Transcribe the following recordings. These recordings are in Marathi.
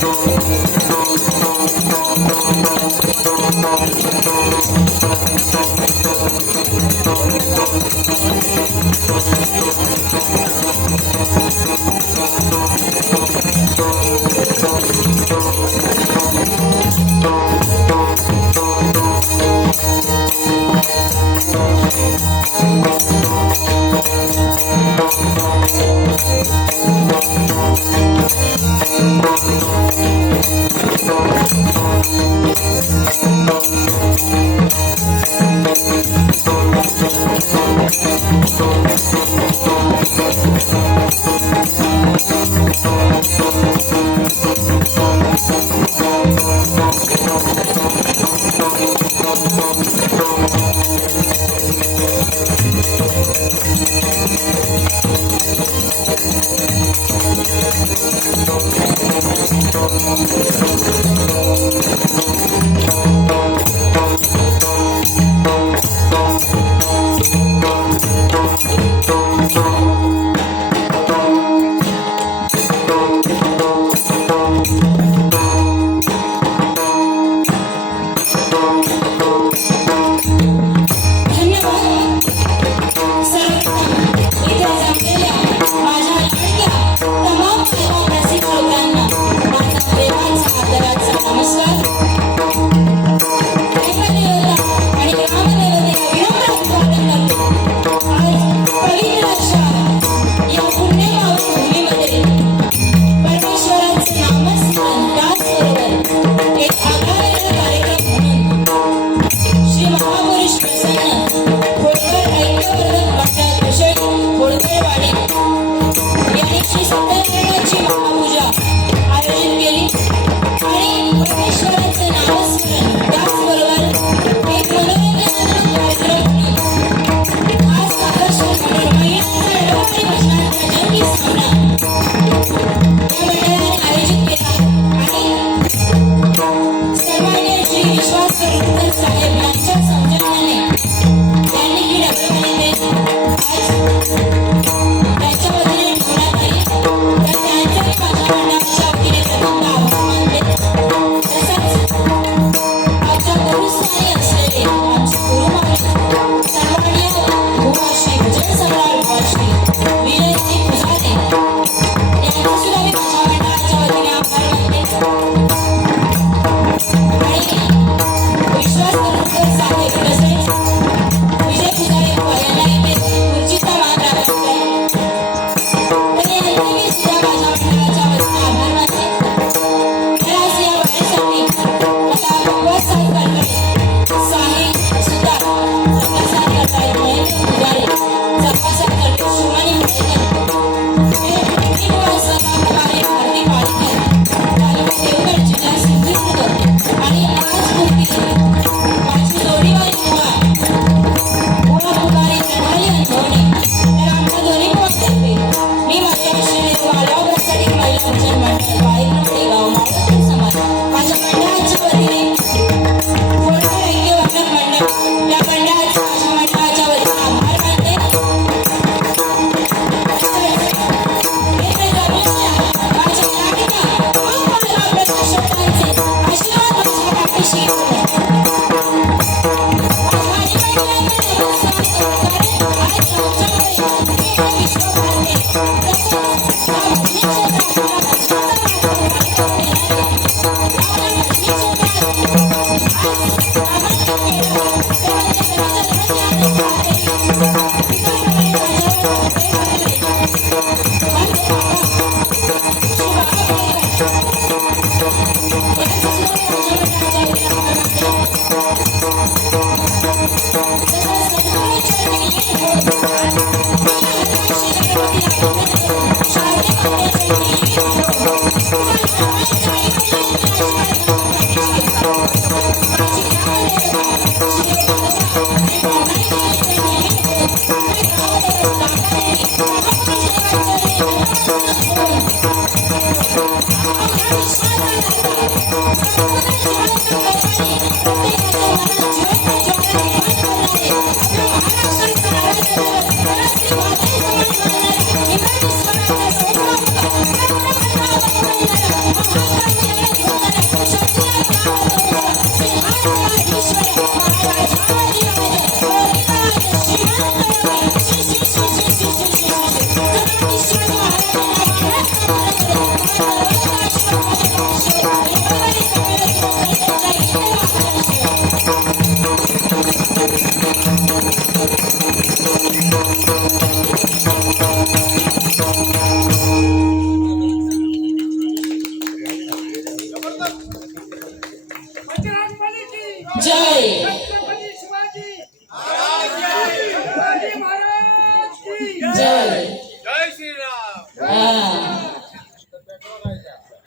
Thank you.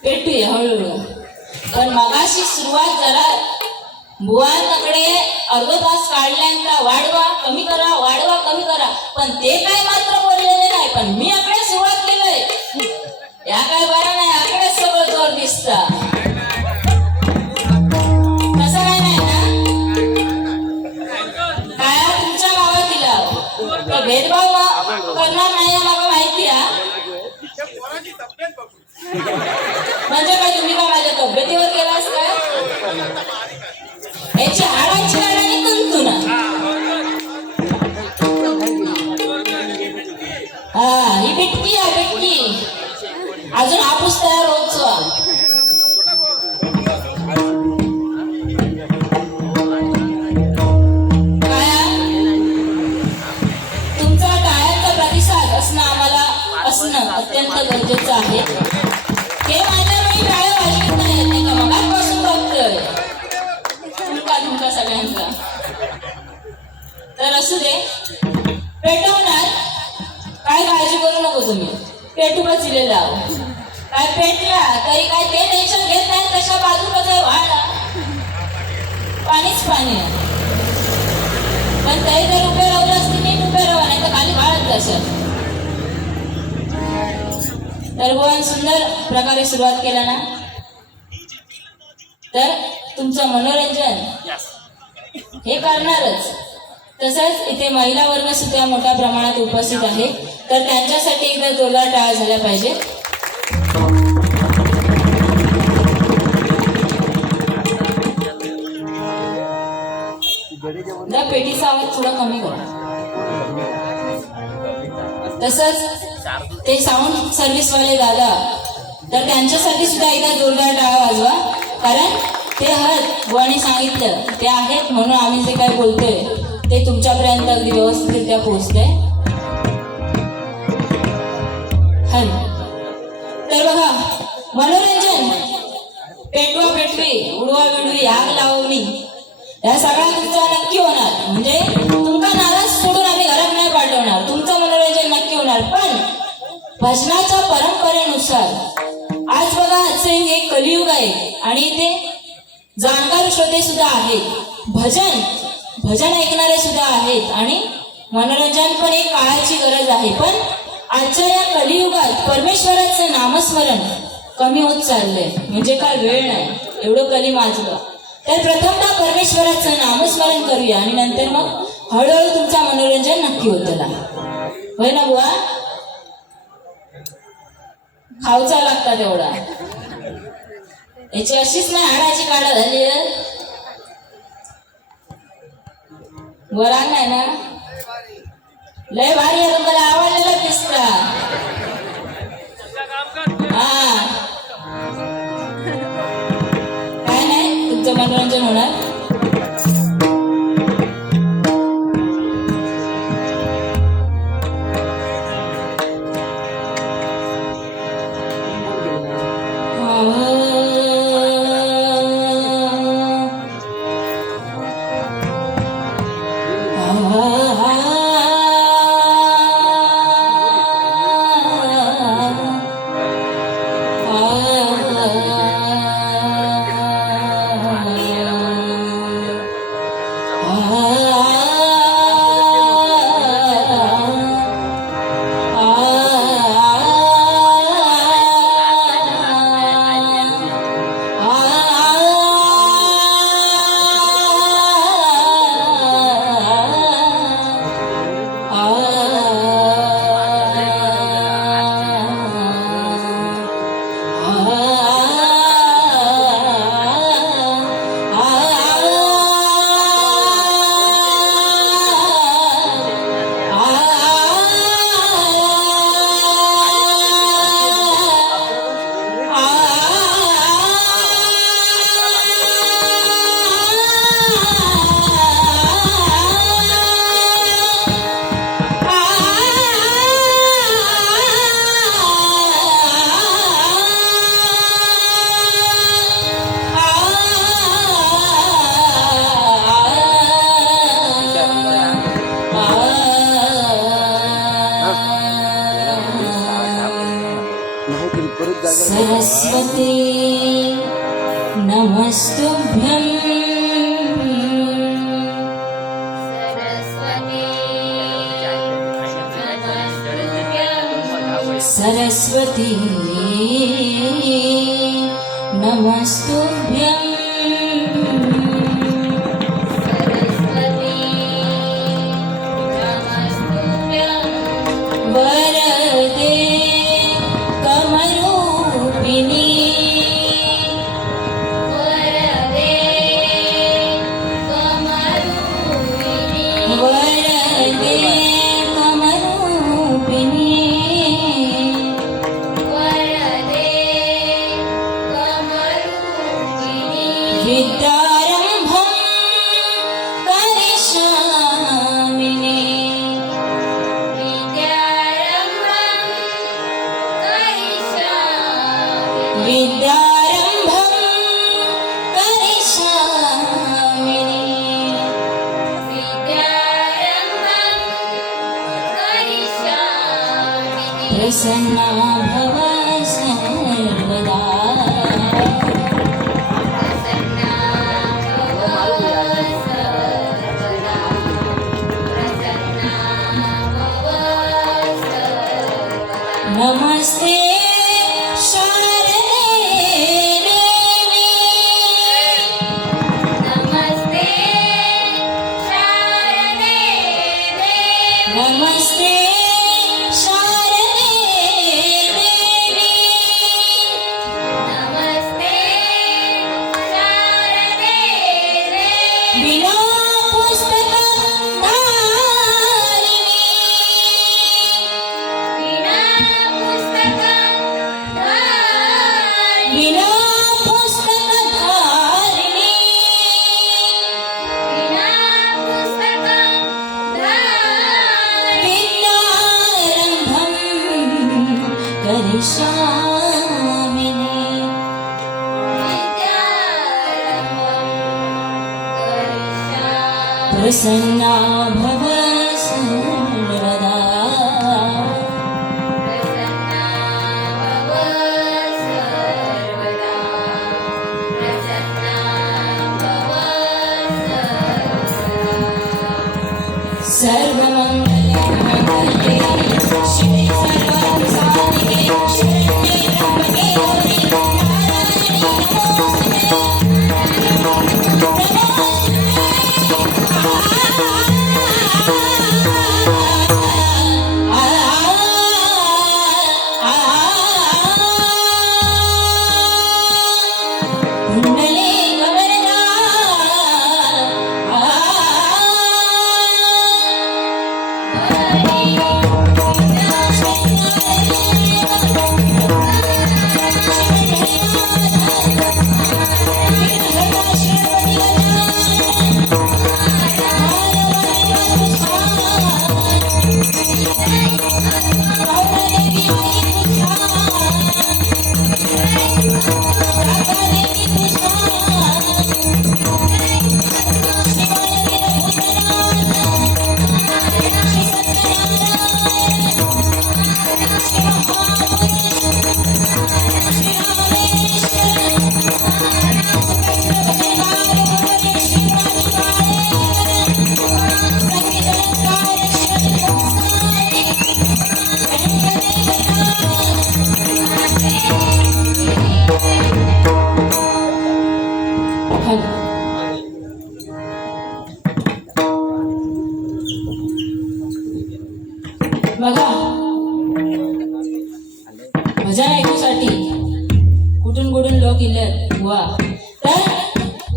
पेटूया हळूहळू. पण मगाशी सुरुवात जरा बुवांकडे अर्धा तास काढल्यानंतर वाढवा कमी करा पण ते काय मात्र बोललेले नाही. पण मी आकडे सुरुवात केलंय या काय बरं नाही, आकडे सगळं जोर दिसता तसं काय नाही ना. काय तुमच्या गावातील भेदभाव करणार नाही मला माहिती आहे. म्हणजे काय तुम्ही का माझ्या तब्येतीवर केलास का? याची हाडांची हाडांनी तंतुना. हा ही बिटकी आहे बिटकी. अजून हापूस तयार होतो. तुमचा टाळ्यांचा प्रतिसाद असणं आम्हाला असणं अत्यंत गरजेचं आहे. हे माझ्या मी टाळ्या वाजवत नाही का मगापासून बघतोय तुमका सगळ्यांचा. तर असू दे पेटवणार काय काळजी करू नको तुम्ही. पेटूनच दिलेला काय पेटला तरी काय ते टेन्शन घेत नाही. तशा बाजूला वाढा पाणीच पाणी आहे. पण तरी जर उभे राहून असते नीट उभे राहा नाही तर खाली वाळत असेल. तर बुवा सुंदर प्रकारे सुरुवात केला ना. तर तुमचं मनोरंजन हे करणारच. तसंच इथे महिला वर्ग सुद्धा मोठ्या प्रमाणात उपस्थित आहे. तर त्यांच्यासाठी एकदा जोरदार टाळ्या झाल्या पाहिजे. पेटीचा आवाज थोडा कमी करा. तसंच ते साऊंड सर्व्हिसवाले दादा तर त्यांच्यासाठी सुद्धा एकदा जोरदार टाळा वाजवा. कारण ते आहेत बुवानी सांगितलं ते आहेत म्हणून आम्ही जे काय बोलतोय ते तुमच्यापर्यंत अगदी व्यवस्थितरित्या पोहोचतंय. तर बघा मनोरंजन पेटवा पेटवी उडवा विडवी आग लावणी या सगळ्या तुमचा नक्की होणार. म्हणजे तुमचा नाराज सोडून आम्ही घरात नाही पाठवणार. तुमचं मनोरंजन नक्की होणार. पण भजनाच्या परंपरेनुसार आज बघा आजचं हे कलियुग आहे आणि ते जाणकार श्रोते सुद्धा आहेत. भजन ऐकणारे सुद्धा आहेत आणि मनोरंजन पण एक काळाची गरज आहे. पण आजच्या या कलियुगात परमेश्वराचं नामस्मरण कमी होत चाललंय. म्हणजे काय वेळ नाही एवढं कली माजलं. तर प्रथमतः परमेश्वराचं नामस्मरण करूया आणि नंतर मग हळूहळू तुमचा मनोरंजन नक्की होतं. होय ना बुवा. खाऊचा लागतात एवढा. याची अशीच नाही हाडाची काढा झाली. वरान नाही ना लय भारी आहे. तुम्हाला आवडलेला दिसता. हा काय नाही तुमचं मनोरंजन होणार. सरस्वती नमस्तुभ्यं सरस्वती नमस्तुभ्यं वरदे कमरूपिणी वरदे कमरूपिणी विद्यारम्भं करिष्यामि विद्यारम्भं करिष्यामि प्रसन्ना भव सर्वदा नमस्ते शारदे देवी नमस्ते शारदे देवी नमस्ते शारदे देवी नमस्ते शारदे देवी बिना पुस्तक विना पुस्तकधारिणी विद्यारम्भं करिष्यामि प्रसन्ना भव सर्वदा सर्वमङ्गलमाङ्गल्ये शिवे सर्वार्थसाधिके शरण्ये त्र्यम्बके गौरी नारायणी कुण्डले गमनदा बघा मजा ऐकूसाठी कुठून कुठून लोक इले वा तर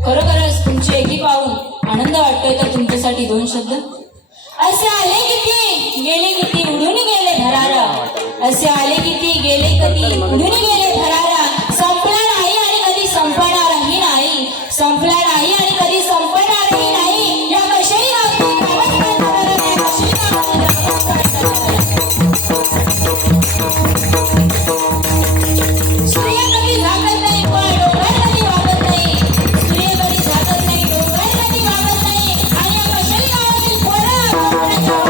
खरोखरच तुमची एकी पाहून आनंद वाटतोय. तर तुमच्यासाठी दोन शब्द. असे आले किती गेले किती उडून गेले धरारा. असे आले किती गेले कधी उडून गेले धरारा. संपला नाही आणि कधी संपणारही नाही. संपला नाही आणि कधी संपणारही नाही. या कशाही सूर्य कधी झाकत नाही पण डोंगर कधी वागत नाही. सूर्य कधी झाकत नाही डोंगर कधी वागत नाही. आणि या कशाही गावातील पोरं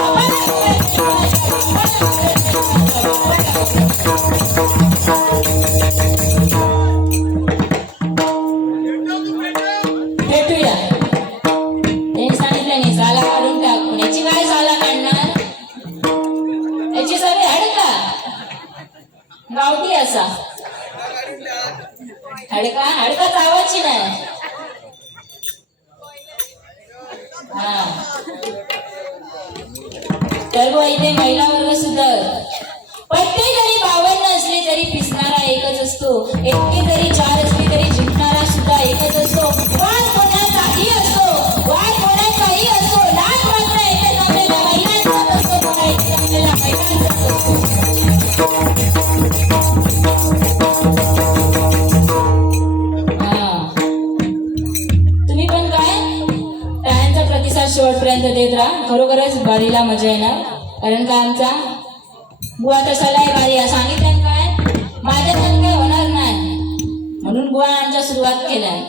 गावठी असा हडका हडका चावायची नाही. हा तर इथे महिला वर्ग सुद्धा प्रत्येक जरी 52 असले तरी पिसणारा एकच असतो. एकटी जरी 4 असली तरी जिंकणारा सुद्धा एकच असतो. वाद कोणाचाही असतो, वाद कोणाचाही असतो, लाट मात्र एकच आपल्याला महिलांचाच असतो, बघा एकच आपल्याला महिलांचाच असतो. तुम्ही पण काय टाळ्यांचा प्रतिसाद शेवटपर्यंत देत राहा. खरोखरच बारीला मजा येणार. कारण का आमचा बुवा तसालाही बारी सांगितलं काय माझ्या काय होणार नाही म्हणून बुवा आमच्या सुरुवात केलाय.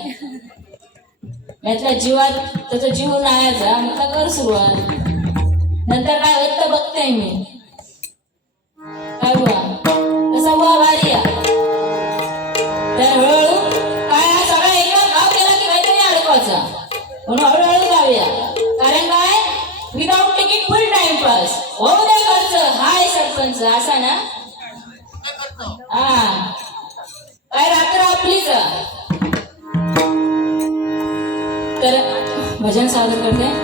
यातल्या जीवात त्याचा जीव नायाचा म्हटलं कर सुरुवात. नंतर काय होत तर बघते मी काय बुवा तसा बुवा भारी आहे. तर हळूहळू काय हा सगळा एकच भाव केला की काहीतरी अडकवायचा म्हणून हळूहळू जाऊया. कारण काय विदाउट तिकीट फुल टाइमपास होऊ दे खर्च. हाय सरपंच असा ना. हा काय रात्र आपलीच. तर भजन सादर करते.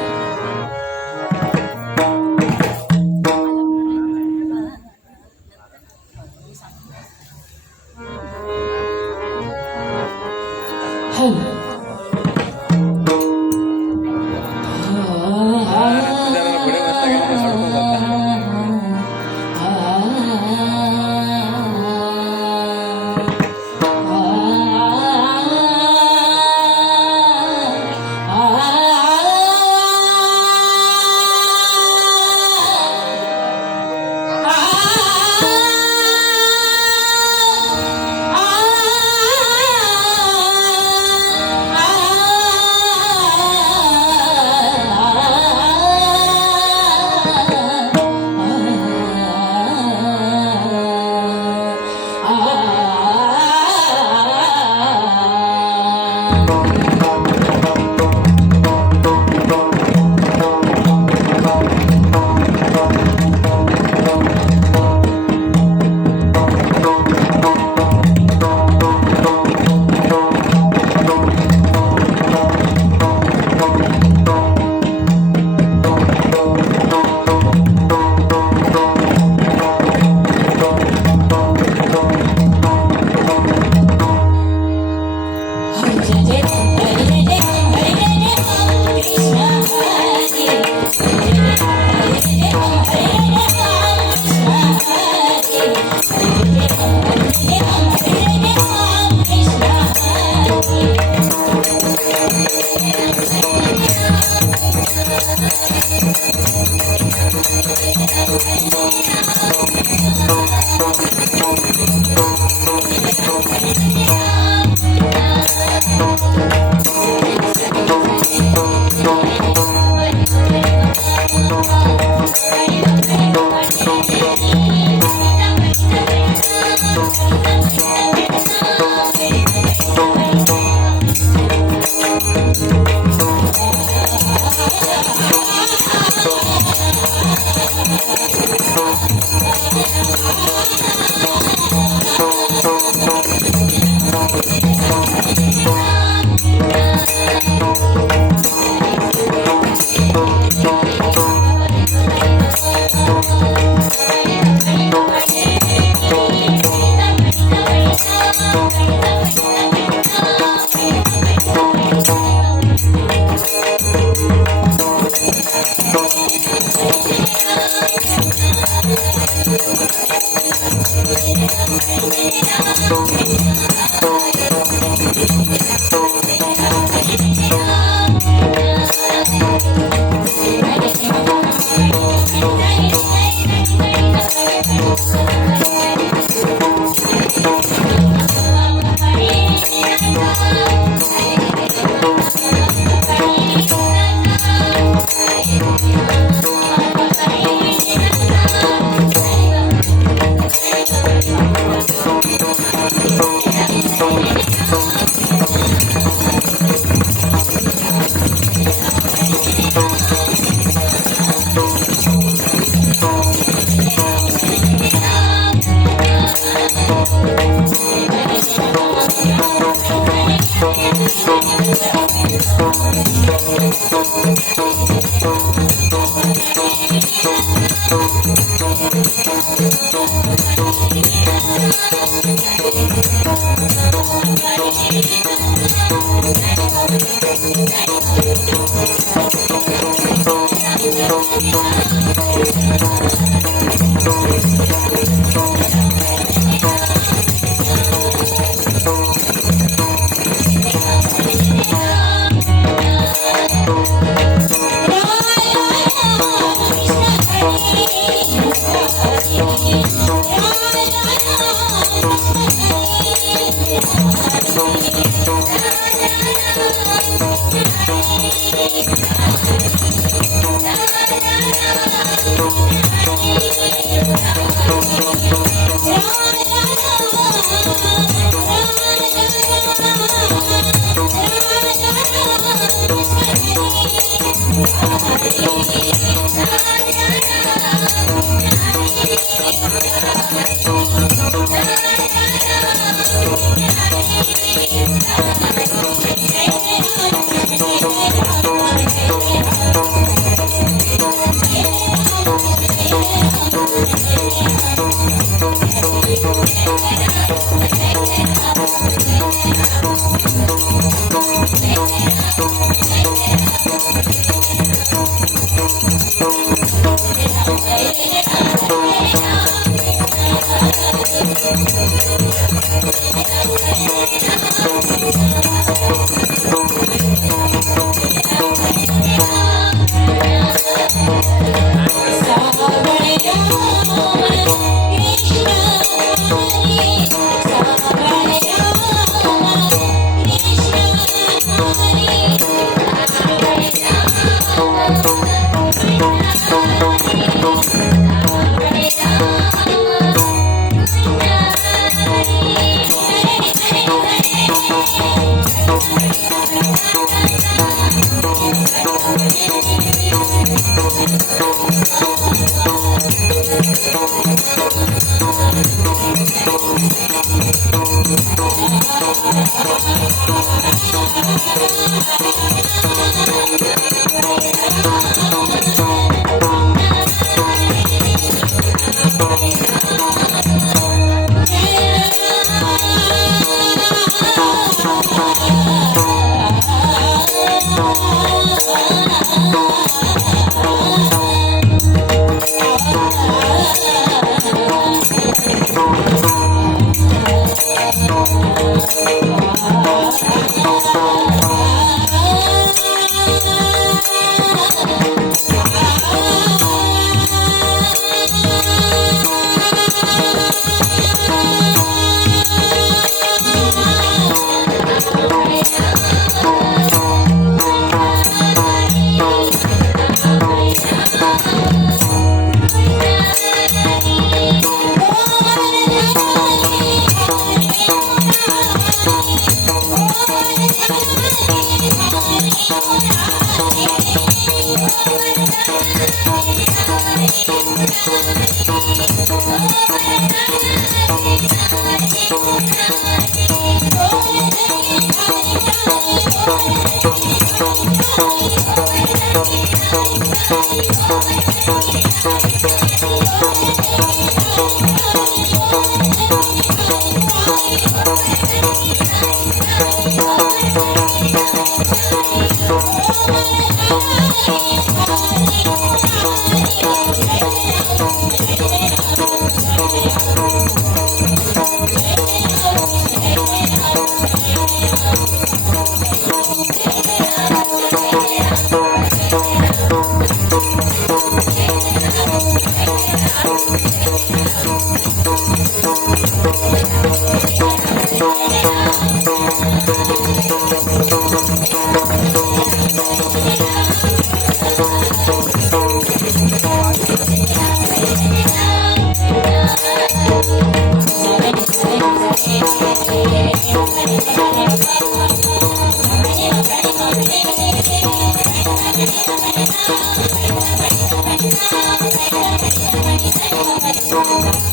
Thank you.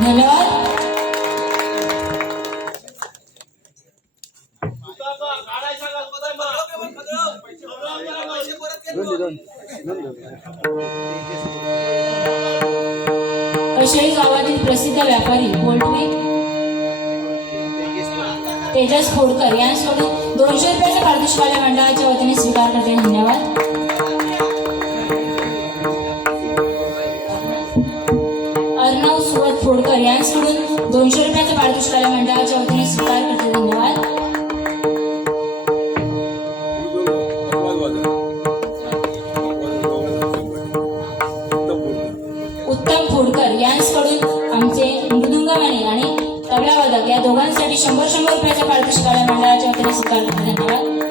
धन्यवाद. कशाळी गावातील प्रसिद्ध व्यापारी पोल्ट्री तेजस खोडकर यांच्याकडून 200 रुपयाचा पारितोषिक मंडळाच्या वतीने स्वीकार करते. धन्यवाद. अर्णव सुवत खोडकर यांच्याकडून 200 रुपयाचा पारितोषिक मंडळाच्या वतीने स्वीकार करते. धन्यवाद. उत्तम खोडकर यांच्याकडून आमचे मृदुंगवाणी आणि तबलावादक या दोघांसाठी 100 रुपयाच्या पारितोषिक मंडळाच्या वतीने स्वीकार करते. धन्यवाद.